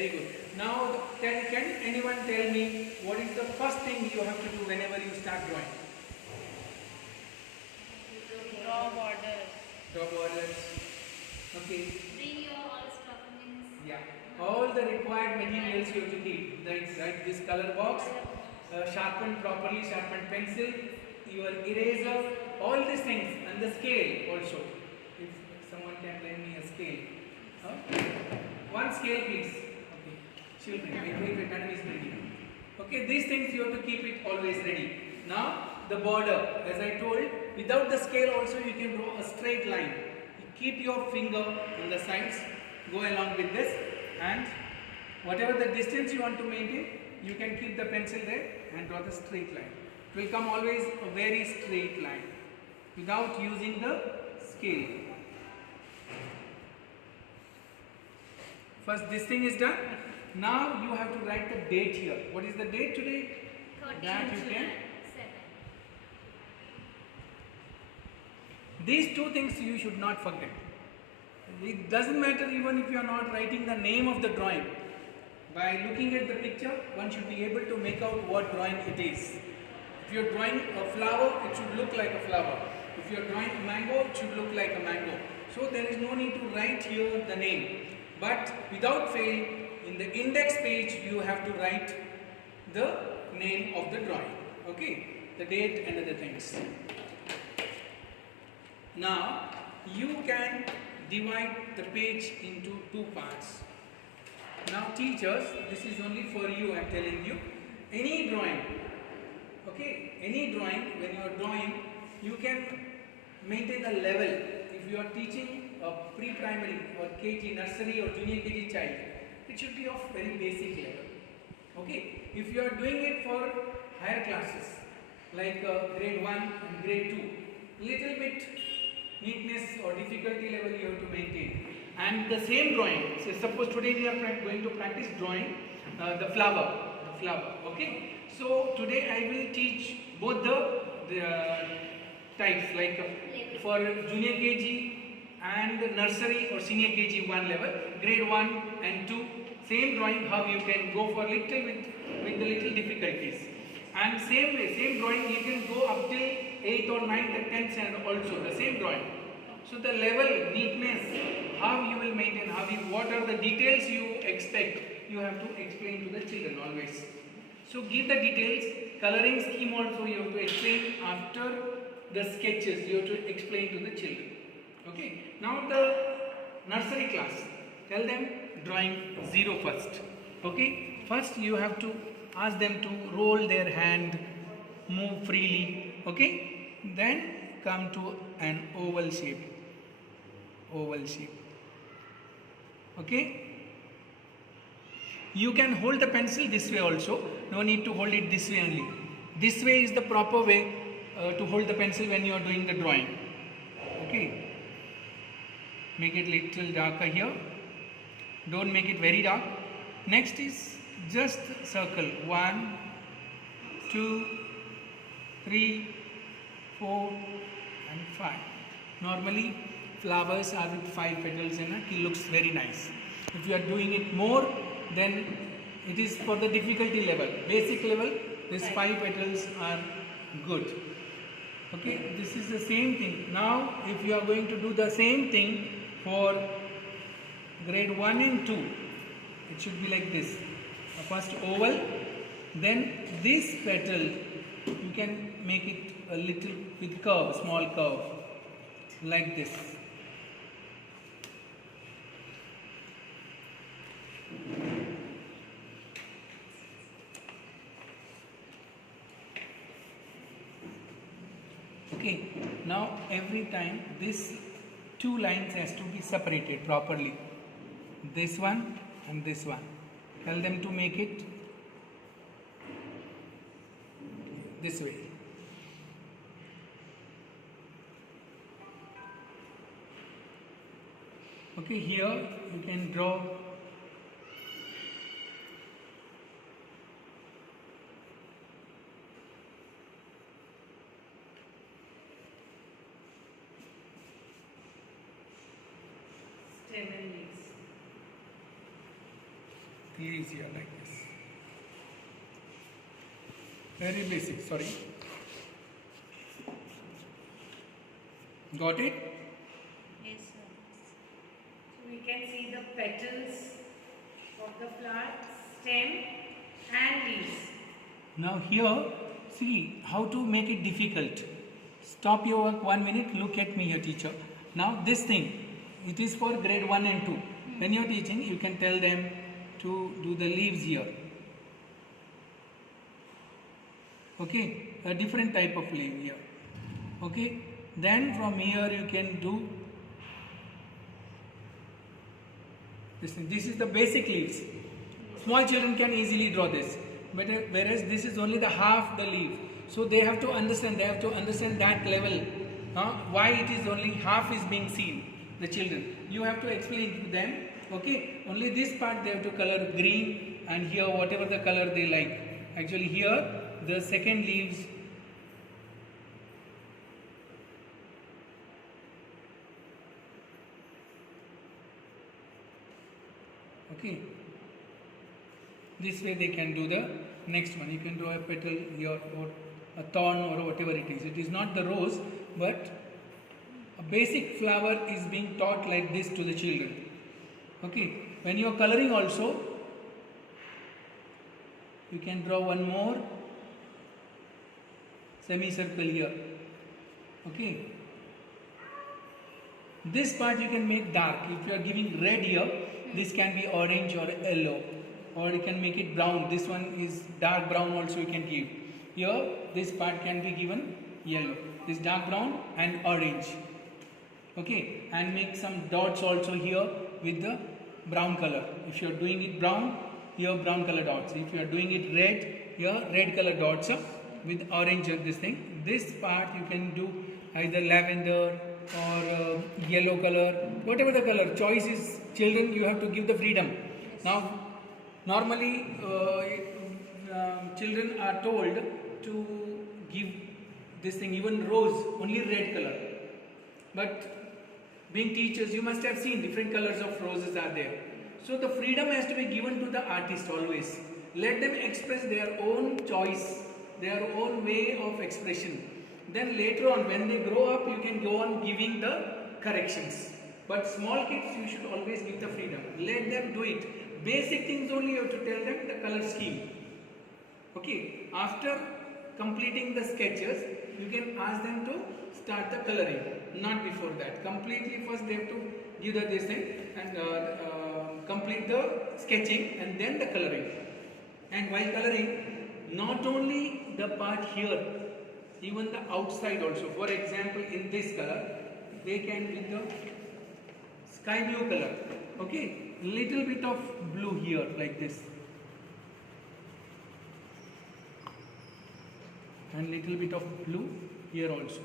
Very good. Now, can anyone tell me what is the first thing you have to do whenever you start drawing? Draw borders. Draw borders. Okay. Bring your all documents. Yeah. All the required materials you have to keep. Right. This color box, sharpen properly, sharpened pencil, your eraser, all these things, and the scale also. If someone can lend me a scale. One scale, please. Okay. She will bring. Wait. Madam is bringing. Okay. These things you have to keep it always ready. Now the border, as I told, without the scale also you can draw a straight line. You keep your finger on the sides, go along with this, and whatever the distance you want to maintain, you can keep the pencil there and draw the straight line. It will come always a very straight line without using the scale. First this thing is done. Now you have to write the date here. What is the date today? 13 That you July, can. 7. These two things you should not forget. It doesn't matter even if you are not writing the name of the drawing. By looking at the picture, one should be able to make out what drawing it is. If you are drawing a flower, it should look like a flower. If you are drawing a mango, it should look like a mango. So there is no need to write here the name. But without fail, in the index page, you have to write the name of the drawing. Okay? The date and other things. Now, you can divide the page into two parts. Now teachers, this is only for you, I am telling you. Any drawing, okay, any drawing, when you are drawing, you can maintain a level. If you are teaching a pre-primary or KG, nursery or junior KG child, it should be of very basic level. Okay, if you are doing it for higher classes, like grade 1 and grade 2, little bit neatness or difficulty level you have to maintain. And the same drawing, so suppose today we are going to practice drawing the flower, okay. So today I will teach both the types, like for junior KG and nursery or senior KG 1 level, grade 1 and 2, same drawing how you can go for little with the little difficulties. And same way, same drawing you can go up till 8th or 9th and 10th standard also, the same drawing. So the level, neatness, how you will maintain, what are the details you expect, you have to explain to the children always. So give the details, coloring scheme also you have to explain after the sketches, you have to explain to the children. Okay, now the nursery class, tell them drawing 0 first. Okay, first you have to ask them to roll their hand, move freely. Okay, then come to an oval shape. Okay, you can hold the pencil this way also, no need to hold it this way only. This way is the proper way to hold the pencil when you are doing the drawing. Okay, make it little darker here, don't make it very dark. Next is just circle 1, 2, 3, 4 and 5. Normally flowers are with 5 petals and it looks very nice. If you are doing it more, then it is for the difficulty level. Basic level, these 5 petals are good. Okay, this is the same thing. Now if you are going to do the same thing for grade 1 and 2, it should be like this. First oval, then this petal you can make it a little with curve, small curve, like this. Okay, now every time this 2 lines has to be separated properly. This one and this one. Tell them to make it this way. Okay, here you can draw leaves here like this. Very basic, sorry. Got it? Yes, sir. So we can see the petals of the plant, stem and leaves. Now here, see how to make it difficult. Stop your work 1 minute, look at me here teacher. Now this thing, it is for grade 1 and 2. When you are teaching, you can tell them to do the leaves here. Okay, a different type of leaf here. Okay, then from here you can do this thing. This is the basic leaves. Small children can easily draw this, but whereas this is only the half the leaf. So they have to understand that level. Why it is only half is being seen, the children. You have to explain to them, okay, only this part they have to color green, and here whatever the color they like. Actually here the second leaves, okay, this way they can do the next one. You can draw a petal here or a thorn or whatever it is. It is not the rose, but a basic flower is being taught like this to the children. Okay, when you are coloring also, you can draw one more semicircle here. Okay, this part you can make dark. If you are giving red here, this can be orange or yellow, or you can make it brown. This one is dark brown also you can give. Here this part can be given yellow, this dark brown and orange. Okay, and make some dots also here with the brown color. If you are doing it brown, here brown color dots. If you are doing it red, here red color dots with orange this thing. This part you can do either lavender or yellow color, whatever the color. Choice is children, you have to give the freedom. Now normally children are told to give this thing, even rose, only red color. But being teachers, you must have seen different colors of roses are there. So the freedom has to be given to the artist always. Let them express their own choice, their own way of expression. Then later on when they grow up, you can go on giving the corrections. But small kids, you should always give the freedom. Let them do it. Basic things only you have to tell them, the color scheme. Okay, after completing the sketches, you can ask them to start the coloring. Not before that. Completely first they have to give the this thing and complete the sketching and then the coloring. And while coloring, not only the part here, even the outside also. For example, in this color, they can with the sky blue color. Okay, little bit of blue here like this. And little bit of blue here also.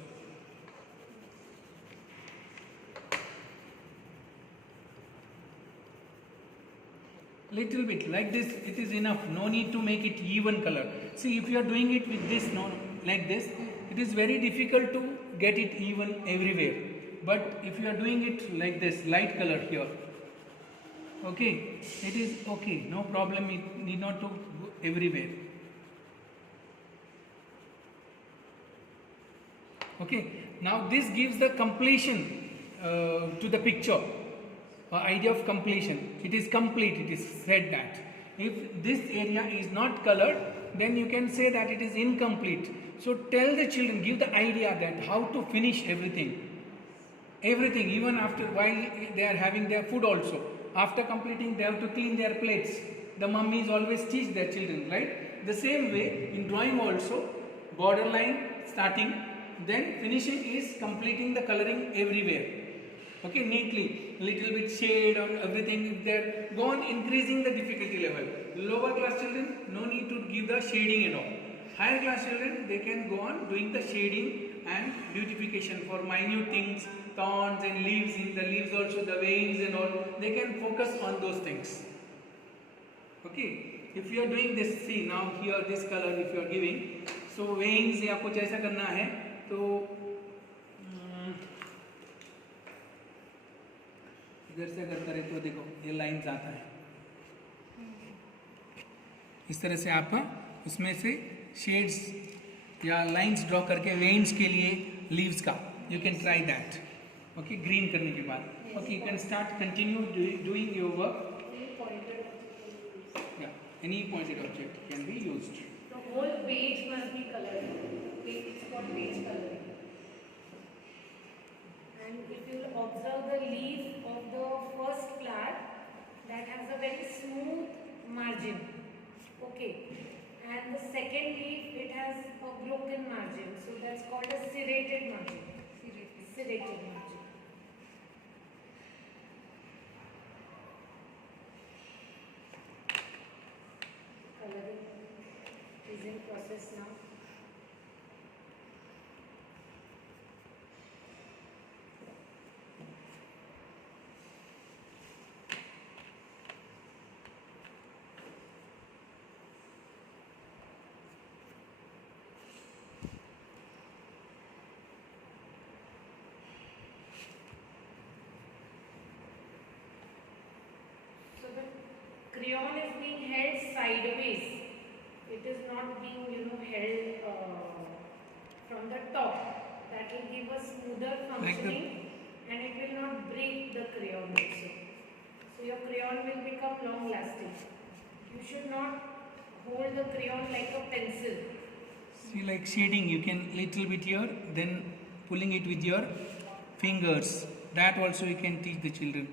Little bit like this, it is enough. No need to make it even color. See, if you are doing it with this, like this, it is very difficult to get it even everywhere. But if you are doing it like this, light color here, okay, it is okay, no problem. It need not to go everywhere. Okay, now this gives the completion to the picture. Idea of completion. It is complete, it is said that. If this area is not colored, then you can say that it is incomplete. So tell the children, give the idea that how to finish everything. Everything, even after, while they are having their food also. After completing, they have to clean their plates. The mummies always teach their children, right? The same way, in drawing also, borderline starting, then finishing is completing the coloring everywhere. Okay, neatly, little bit shade or everything there. Go on increasing the difficulty level. Lower class children, no need to give the shading and all. Higher class children, they can go on doing the shading and beautification for minute things, thorns and leaves, in the leaves also the veins and all. They can focus on those things. Okay, if you are doing this, see now here this color if you are giving, so veins या कुछ ऐसा करना है तो इधर से अगर करें तो देखो ये लाइंस आता है, इस तरह से आप उसमें से शेड्स या लाइंस ड्रॉ करके वेन्स के लिए लीव्स का you can try that. Okay, green करने के बाद okay you can start continue doing your work. Any pointed object can be used. The whole page must be colored. It's called page coloring. And if you will observe the leaf of the first flower, that has a very smooth margin. Okay. And the second leaf, it has a broken margin. So that's called a serrated margin. Serrated margin. Coloring is in process now. So the crayon is being held sideways. It is not being, held from the top. That will give a smoother functioning and it will not break the crayon also. So your crayon will become long lasting. You should not hold the crayon like a pencil. See, like shading, you can little bit here, then pulling it with your fingers. That also you can teach the children.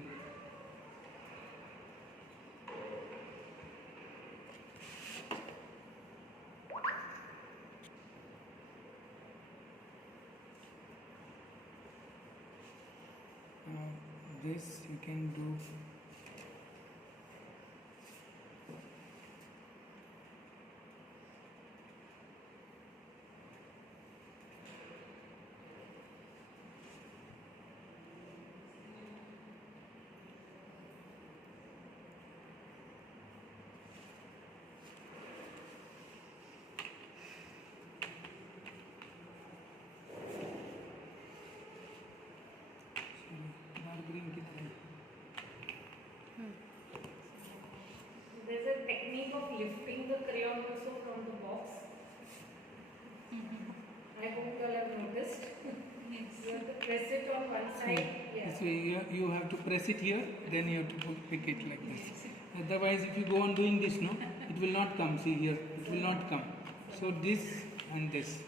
This you can do. There's a technique of lifting the crayon also from the box. I hope you all have noticed. You have to press it on one side. Yeah. So you have to press it here, then you have to pick it like this. Otherwise, if you go on doing this, no, it will not come. See here, it will not come. So this and this.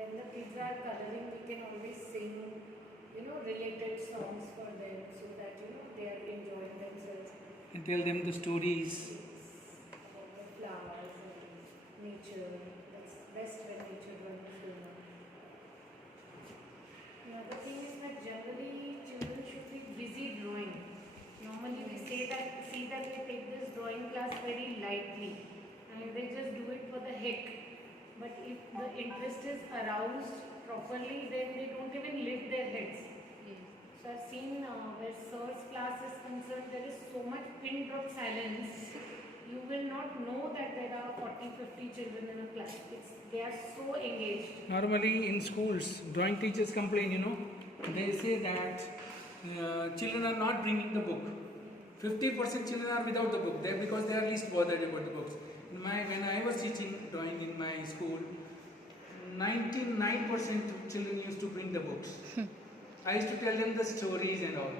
When the kids are coloring, we can always sing, related songs for them so that, they are enjoying themselves. And tell them the stories. About the flowers and nature. That's best when nature one is doing. Another thing is that generally children should be busy drawing. Normally we see that they take this drawing class very lightly and they just do it for the heck. But if the interest is aroused properly, then they don't even lift their heads. Yes. So I've seen where sir's class is concerned, there is so much pin drop silence. You will not know that there are 40-50 children in a class. They are so engaged. Normally in schools, drawing teachers complain, they say that children are not bringing the book. 50% children are without the book there because they are least bothered about the books. When I was teaching drawing in my school, 99% of children used to bring the books. I used to tell them the stories and all,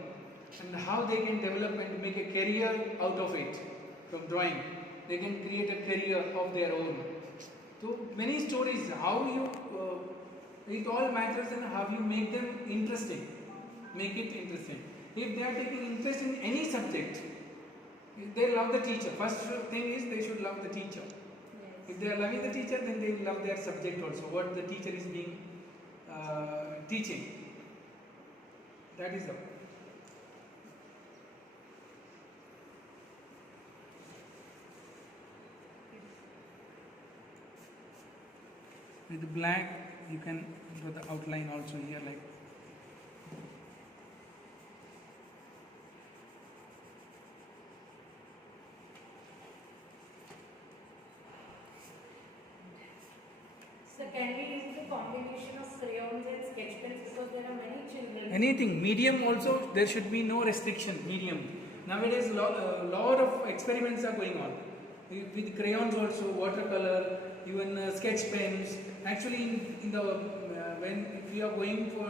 and how they can develop and make a career out of it from drawing. They can create a career of their own. So many stories, how you, it all matters in how you make them interesting. Make it interesting. If they are taking interest in any subject, they love the teacher. First thing is they should love the teacher. Yes. If they are loving the teacher, then they love their subject also, what the teacher is being teaching. That is all. With black, you can draw the outline also here like. So can we use the combination of crayons and sketch pens because there are many children? Anything, medium also, there should be no restriction, medium. Nowadays, lot of experiments are going on. With crayons also, watercolor, even sketch pens. Actually, in the when if you are going for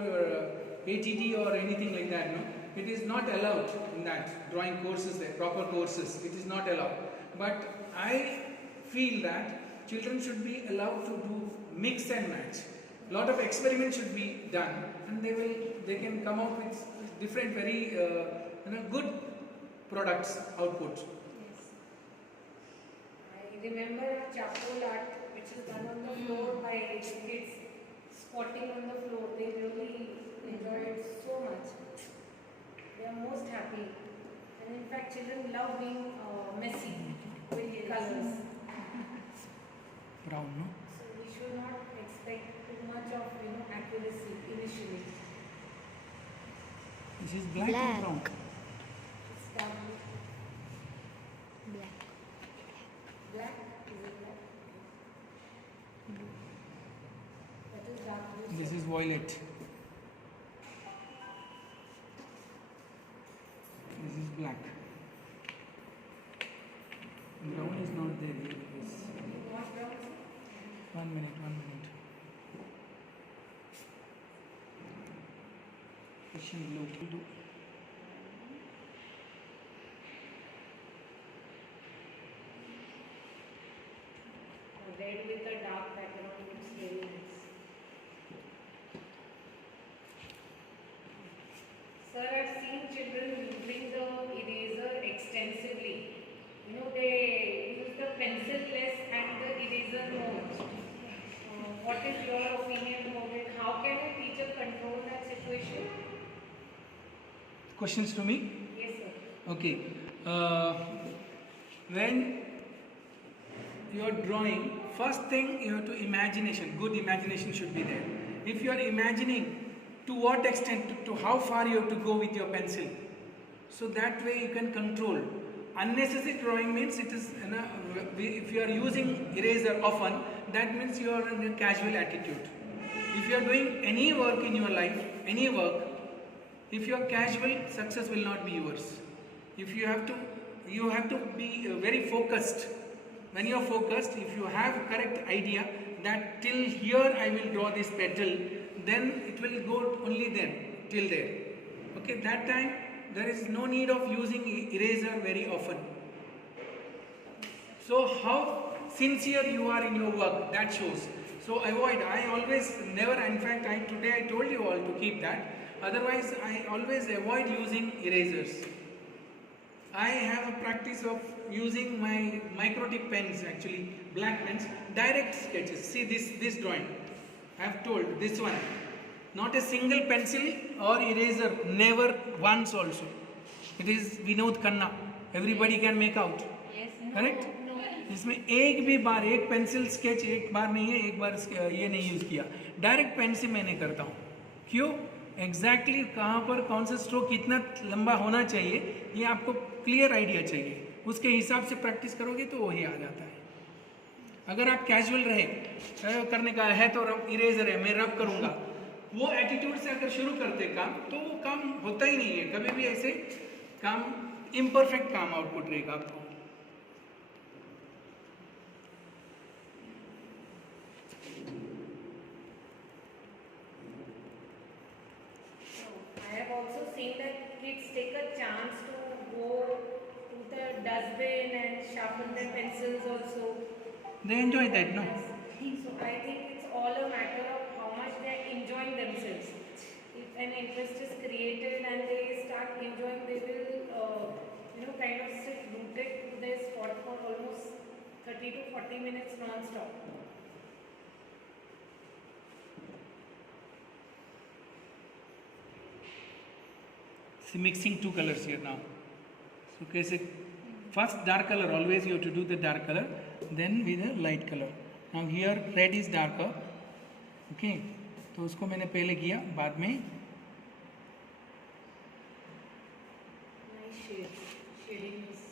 ATT or anything like that, no, it is not allowed in that drawing courses there, proper courses. It is not allowed. But I feel that children should be allowed to do mix and match. Lot of experiments should be done, and they can come out with different very good products output. Yes. I remember a charcoal art which is done on the floor by kids squatting on the floor. They really enjoy it so much. They are most happy. And in fact, children love being messy with colors. Brown, no? So we should not expect too much of accuracy initially. This is black, Black. or brown? It's dark blue. Black. Black? Is it black? That is dark blue. This is violet. This is black. Brown is not there here. Yes. What brown? 1 minute, 1 minute. Ocean blue. Red with a dark background looks very nice. Sir, I've seen children using the eraser extensively. They use the pencil less and the eraser more. What is your opinion about it? How can a teacher control that situation? Questions to me? Yes, sir. Okay. When you are drawing, first thing you have to imagination. Good imagination should be there. If you are imagining to what extent, to how far you have to go with your pencil, so that way you can control. Unnecessary drawing means it is, if you are using eraser often, that means you are in a casual attitude. If you are doing any work in your life, any work, if you are casual, success will not be yours. If you have to be very focused. When you are focused, if you have a correct idea that till here I will draw this petal, then it will go only then, till there. Okay, that time there is no need of using eraser very often. So how sincere you are in your work, that shows. So avoid, I always never, in fact today I told you all to keep that. Otherwise I always avoid using erasers. I have a practice of using my microtip pens, actually black pens, direct sketches. See this drawing, I have told this one, not a single pencil or eraser, never once also. It is Vinod Khanna, everybody can make out. Yes. Correct? No. इसमें एक भी बार एक pencil sketch एक बार नहीं है, एक बार ये नहीं यूज किया, डायरेक्ट पेन से मैंने करता हूँ. क्यों? एग्जैक्टली कहाँ पर कौन सा स्ट्रोक कितना लंबा होना चाहिए ये आपको क्लियर आइडिया चाहिए. उसके हिसाब से प्रैक्टिस करोगे तो वही आ जाता है. अगर आप कैजुअल रहे करने का है तो इरेजर है मैं रब करूँगा, वो एटीट्यूड से अगर शुरू करते काम तो वो काम होता ही नहीं है. कभी भी ऐसे काम इम्परफेक्ट काम आउटपुट रहेगा आपको. I have also seen that kids take a chance to go to the dustbin and sharpen their pencils also. They enjoy that, no? So I think it's all a matter of how much they are enjoying themselves. If an interest is created and they start enjoying, they will, kind of sit rooted to their spot for almost 30 to 40 minutes non-stop. See, mixing two colors here now. So, कैसे first dark color, always you have to do the dark color, then with the light color. Now here red is darker, okay, तो उसको मैंने पहले किया, बाद में Nice shades. Shading is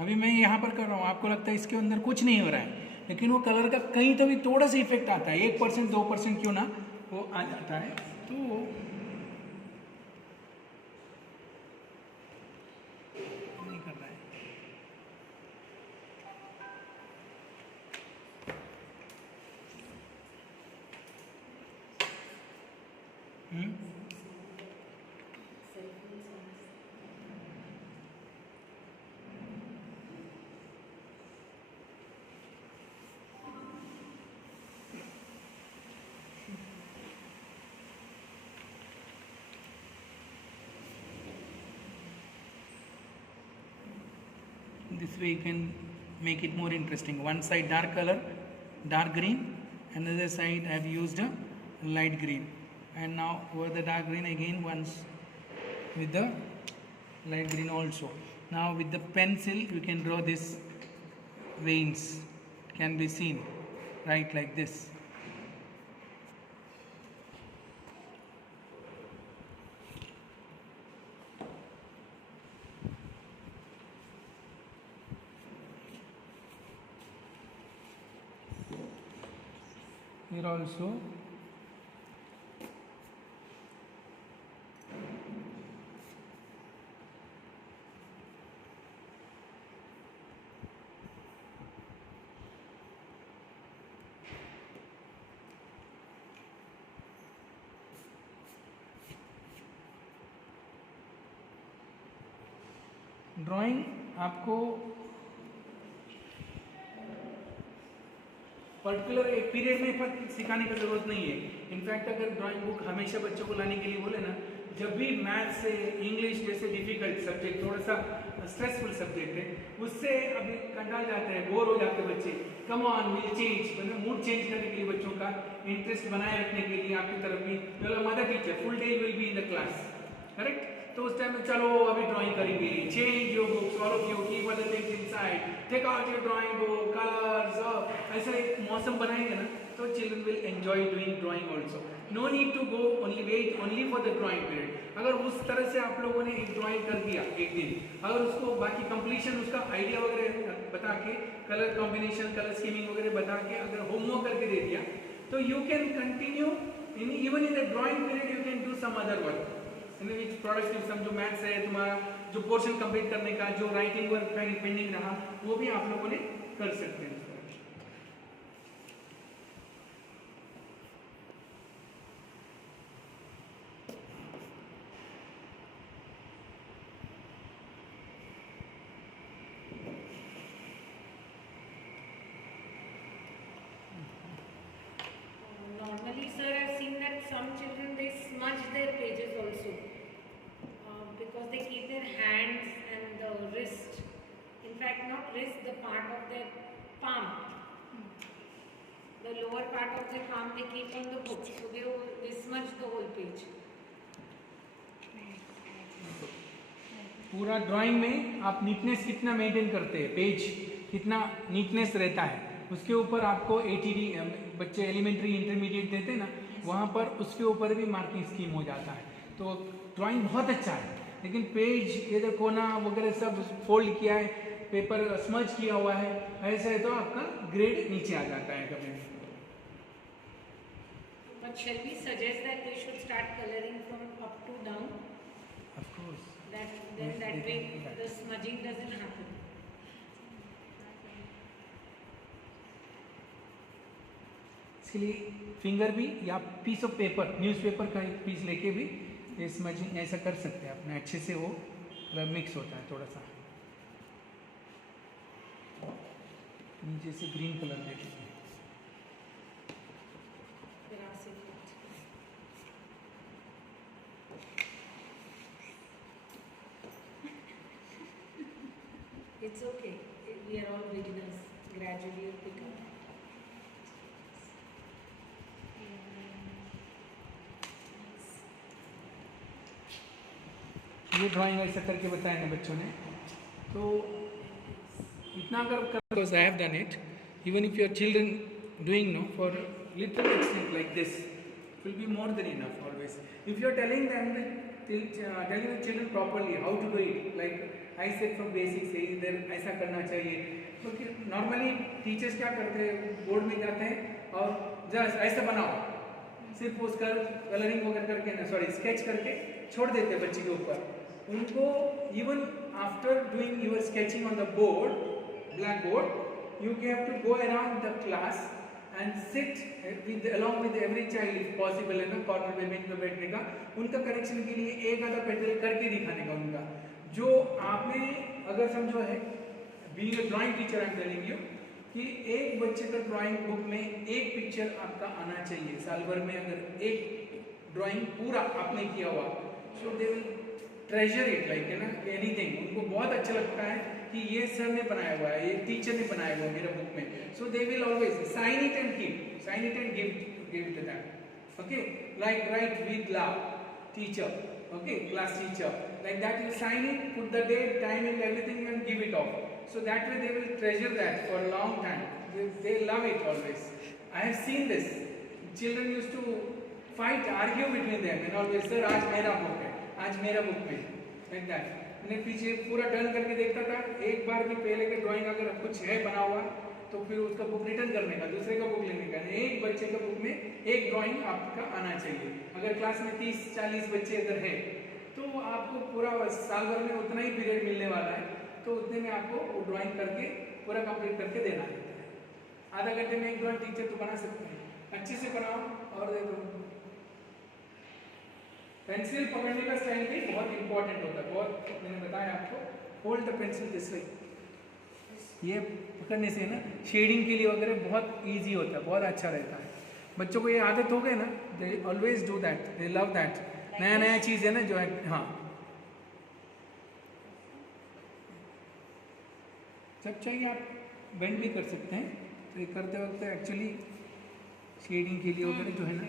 अभी मैं यहाँ पर कर रहा हूँ, आपको लगता है इसके अंदर कुछ नहीं हो रहा है, लेकिन वो कलर का कहीं तो भी थोड़ा सा इफेक्ट आता है, 1% 2% क्यों ना वो आ जाता है, तो नहीं कर रहा है। This way you can make it more interesting. One side dark color, dark green, another side I have used a light green, and now over the dark green again once with the light green also. Now with the pencil you can draw this veins, can be seen right like this. Here also drawing आपको particular एक period में पर सिखाने की जरूरत नहीं है। In fact अगर ड्राइंग बुक हमेशा बच्चों को लाने के लिए बोले ना, जब भी मैथ से इंग्लिश जैसे डिफिकल्ट सब्जेक्ट, थोड़ा सा स्ट्रेसफुल सब्जेक्ट है, उससे अभी कंटाल जाते हैं, बोर हो जाते हैं बच्चे, कम ऑन विल चेंज, मतलब मूड चेंज करने के लिए बच्चों का इंटरेस्ट बनाए रखने के लिए आपकी तरफ भी, mother teacher full day will be in the class, correct. तो उस टाइम में चलो अभी ड्राइंग करेंगे, change your books, all of you keep other things inside, take out your drawing book, colours, ऐसा एक मौसम बनाएंगे ना तो children will enjoy doing drawing also. No need to go only wait only for the drawing period. अगर उस तरह से आप लोगों ने एक ड्राइंग कर दिया एक दिन, अगर उसको बाकी कंप्लीशन उसका आइडिया वगैरह बता के, कलर कॉम्बिनेशन, कलर स्कीमिंग वगैरह बता के अगर होमवर्क करके दे दिया, तो you can continue even in the drawing period you can do some other work in which productive some, जो मैथ्स है तुम्हारा, जो पोर्शन कंप्लीट करने का, जो राइटिंग वर्क पेंडिंग रहा, वो भी आप लोगों ने कर सकते हैं। normally, sir, I've seen that some children they smudge their pages also because they keep their hands and the wrist. In fact, not wrist, the part of their palm. The lower part of the palm they keep on the book, so they smudge the whole page. पूरा drawing में आप neatness कितना maintain करते हैं, page कितना neatness रहता है, उसके ऊपर आपको एटीडी बच्चे एलिमेंट्री इंटरमीडिएट देते हैं ना, वहाँ पर उसके ऊपर भी मार्किंग स्कीम हो जाता है। तो ड्राइंग बहुत अच्छा है, लेकिन पेज इधर कोना वगैरह सब फोल्ड किया है, पेपर स्मज किया हुआ है, ऐसा है तो आपका ग्रेड नीचे आ जाता है कभी भी। But shall we suggest that they should start coloring from up to down? Of course. Then that way the smudging doesn't happen. इसके लिए फिंगर भी या पीस ऑफ पेपर, न्यूज़पेपर का एक पीस लेके भी ये स्मजिंग ऐसा कर सकते हैं अपने, अच्छे से वो मिक्स होता है। थोड़ा सा नीचे से ग्रीन कलर दे दीजिए। It's okay. We are all beginners. Gradually you'll pick up. ये ड्राइंग ऐसा करके बताया ना बच्चों ने, तो इतना अगर because I have done it, even if your children doing no for little extent like this will be more than enough always. If you are telling them telling the children properly how to do it, like I said from basic से इधर ऐसा करना चाहिए, क्योंकि normally teachers क्या करते हैं, board में जाते हैं और जस्ट ऐसा बनाओ, सिर्फ उसका कलरिंग वगैरह करके ना सॉरी स्केच करके छोड़ देते हैं बच्चे के ऊपर. उनको even after doing your sketching on the board, black board, you have to go around the class and sit along with every child if possible है ना, कॉर्नर पे बेंच पे बैठने का, उनका करेक्शन के लिए एक आधा पेट्रोल करके दिखाने का उनका. जो आपने अगर समझो है being a drawing teacher I am telling you कि एक बच्चे का ड्राइंग बुक में एक पिक्चर आपका आना चाहिए साल भर में. अगर एक ड्राइंग पूरा आपने किया हुआ, so they will treasure it like है ना एनीथिंग. उनको बहुत अच्छा लगता है कि ये सर ने बनाया हुआ है, ये टीचर ने बनाया हुआ है मेरा बुक में. So they will always sign it and give it to them. Okay, like right with love teacher, okay, class teacher, like that you sign it, put the date, time and everything and give it off. So that way they will treasure that for a long time. They love it always. I have seen this. Children used to fight, argue between them and always, sir आज मेरा book है, आज मेरा book में, like that. मैंने पीछे पूरा turn करके देखता था, एक बार भी पहले के ड्राइंग अगर कुछ है बना हुआ तो फिर उसका बुक रिटर्न करने का, दूसरे का बुक लेने का. एक बच्चे का बुक में एक ड्राइंग आपका आना चाहिए. अगर क्लास में 30-40 बच्चे अगर है तो आपको पूरा साल भर में उतना ही पीरियड मिलने वाला है, तो उतने में आपको वो ड्राइंग करके पूरा कंप्लीट करके देना है. आधा घंटे में एक ड्राइंग टीचर तो बना सकते हैं. अच्छे से बनाओ और दे दो. पेंसिल पकड़ने का स्टाइल भी बहुत इंपॉर्टेंट होता है. बहुत मैंने बताया आपको, hold the pencil this way. ये पकड़ने से ना शेडिंग के लिए वगैरह बहुत ईजी होता है, बहुत अच्छा रहता है. बच्चों को ये आदत हो गई ना, they always do that, they love that. नया नया चीज़ है ना जो है. हाँ, जब चाहिए आप बेंड भी कर सकते हैं. तो ये करते वक्त एक्चुअली शेडिंग के लिए वगैरह जो है ना,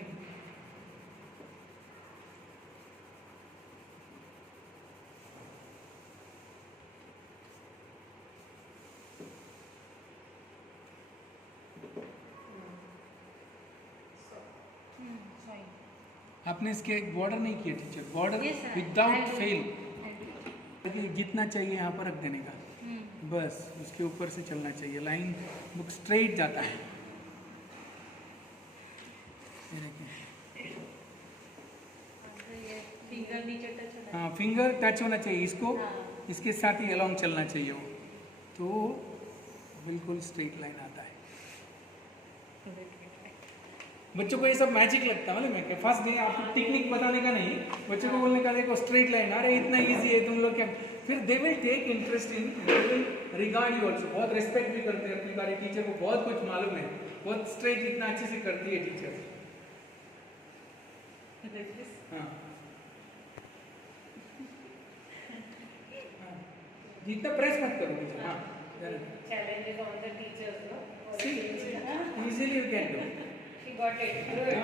आपने इसके बॉर्डर नहीं किया टीचर, बॉर्डर विदाउट फेल जितना चाहिए यहाँ पर रख देने का, बस उसके ऊपर से चलना चाहिए. लाइन बुक स्ट्रेट जाता है. फिंगर नीचे टच होना. हाँ, फिंगर टच होना चाहिए इसको, इसके साथ ही अलोंग चलना चाहिए वो, तो बिल्कुल स्ट्रेट लाइन आता है. बच्चों को ये सब मैजिक लगता है मालूम है. फर्स्ट डे आपको टेक्निक बताने का नहीं, बच्चों को बोलने का देखो स्ट्रेट लाइन, अरे इतना इजी है तुम लोग क्या. फिर they will take interest in, they will regard you also. बहुत रिस्पेक्ट भी करते हैं अपनी बारी. टीचर को बहुत कुछ मालूम है, बहुत स्ट्रेट इतना अच्छे से करती है टीचर. हाँ, जितना प्रेस मत करो टीचर. हाँ, Challenges on the teachers, no? see, easily you can do. She got it. Good.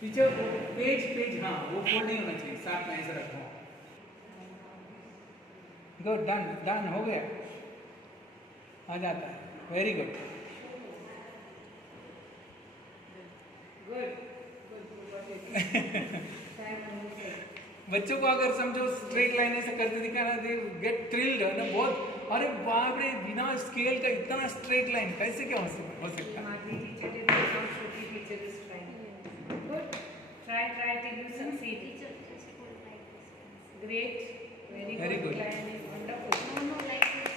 Teacher page हाँ वो फोल्ड नहीं होना चाहिए, साथ में ऐसे रखो. गुड, डन हो गया, आ जाता है. Very good. बच्चों को अगर समझो स्ट्रेट लाइन ऐसे करते दिखाना, दे गेट थ्रिल्ड ना बहुत. अरे बाप रे, बिना स्केल का इतना स्ट्रेट लाइन कैसे क्या हो सकता है. Try till you succeed. Teacher just hold like this. Great. Very good. Plan is wonderful. No, like this.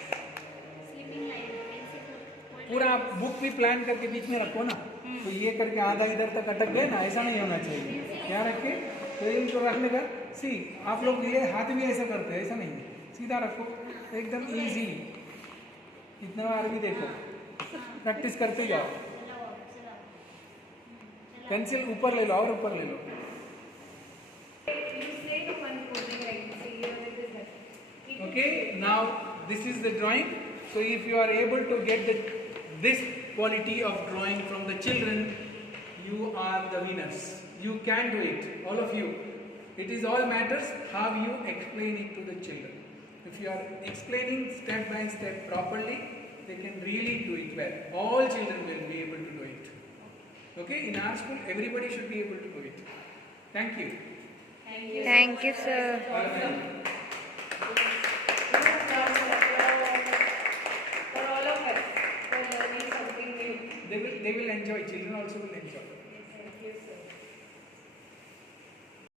Sleeping like pencil hold. पूरा आप बुक भी प्लान करके बीच में रखो ना, तो ये करके आधा इधर तक अटक गए ना, ऐसा नहीं होना चाहिए. क्या रखे तो इनको रखने का. सी आप लोग ये हाथ भी ऐसा करते हैं, ऐसा नहीं, सीधा रखो एकदम इजी. इतना बार भी देखो, प्रैक्टिस करते जाओ. पेंसिल ऊपर ले लो और ऊपर ले लो. Okay, now this is the drawing. So if you are able to get this quality of drawing from the children, you are the winners. You can do it, all of you. It is all matters how you explain it to the children. If you are explaining step by step properly, they can really do it well. All children will be able to do it. Okay, in our school, everybody should be able to do it. Thank you. Thank you, sir. All right. For all of us, for learning something new. They will enjoy. Children also will enjoy.